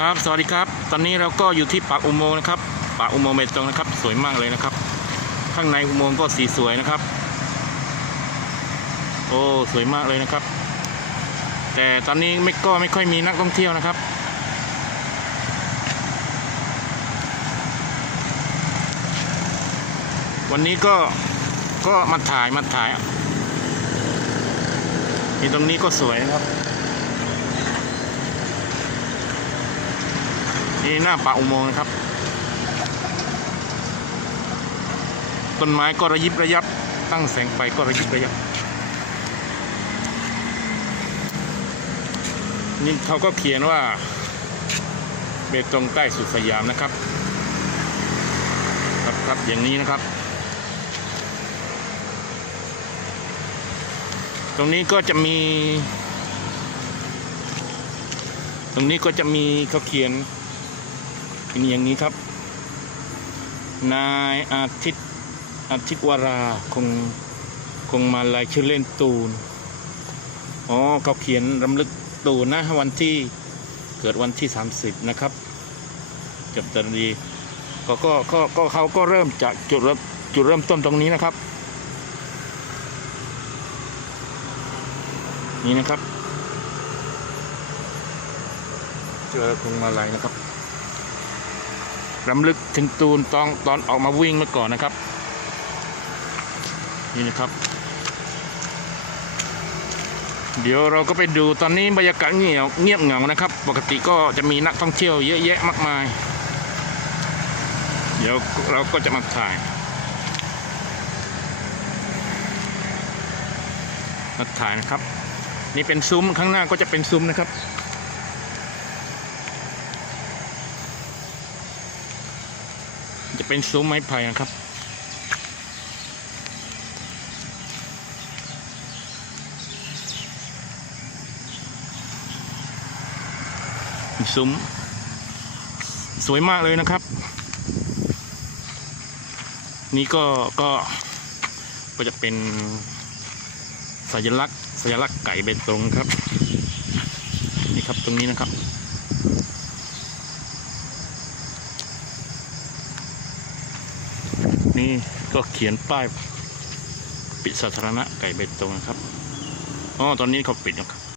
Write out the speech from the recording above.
ครับ สวัสดีครับ ตอนนี้เราก็อยู่ที่ปากอุโมงค์นะครับ ปากอุโมงค์เบตงนะครับ สวยมากเลยนะครับ ข้างในอุโมงค์ก็สีสวยนะครับ โอ้ สวยมากเลยนะครับ แต่ตอนนี้ไม่ก็ไม่ค่อยมีนักท่องเที่ยวนะครับ วันนี้ก็ก็มาถ่ายมาถ่ายนี่ตรงนี้ก็สวยนะครับ นี่หน้าปากอุโมงค์นะครับ ต้นไม้ก็ระยิบระยับ ตั้งแสงไฟก็ระยิบระยับ นี่เขาก็เขียนว่าเบตงใต้สุดสยามนะครับ ครับครับอย่างนี้นะครับ ตรงนี้ก็จะมี ตรงนี้ก็จะมีเขาเขียน เป็นอย่างนี้ครับ นายอาทิตย์อาทิตย์วราคงคงมาลายชื่อเล่นตูน อ๋อเขาเขียนรำลึกตูนนะวันที่เกิดวันที่ 30 นะครับจบตอนดีก็ก็ก็ก็เขาก็เริ่มจากจุดเริ่มจุดเริ่มต้นตรงนี้นะครับ นี่นะครับ เจอพวงมาลัยนะครับ รำลึกถึงตูนตอนตอนออกมาวิ่งเมื่อก่อนนะครับ นี่นะครับ เดี๋ยวเราก็ไปดูตอนนี้บรรยากาศเงียบเงียบเหงานะครับ ปกติก็จะมีนักท่องเที่ยวเยอะแยะมากมาย เดี๋ยวเราก็จะมาถ่ายมาถ่ายนะครับ นี่เป็นซุ้มข้างหน้าก็จะเป็นซุ้มนะครับ จะเป็นซุ้มไม้ไผ่นะครับ ซุ้ม สวยมากเลยนะครับ นี่ก็ก็ก็จะเป็นสัญลักษณ์สัญลักษณ์ไก่เบตงครับ นี่ครับตรงนี้นะครับ นี่ก็เขียนป้าย ปิดสาธารณะไก่เบตงนะครับอ๋อตอนนี้เขาปิดนะครับ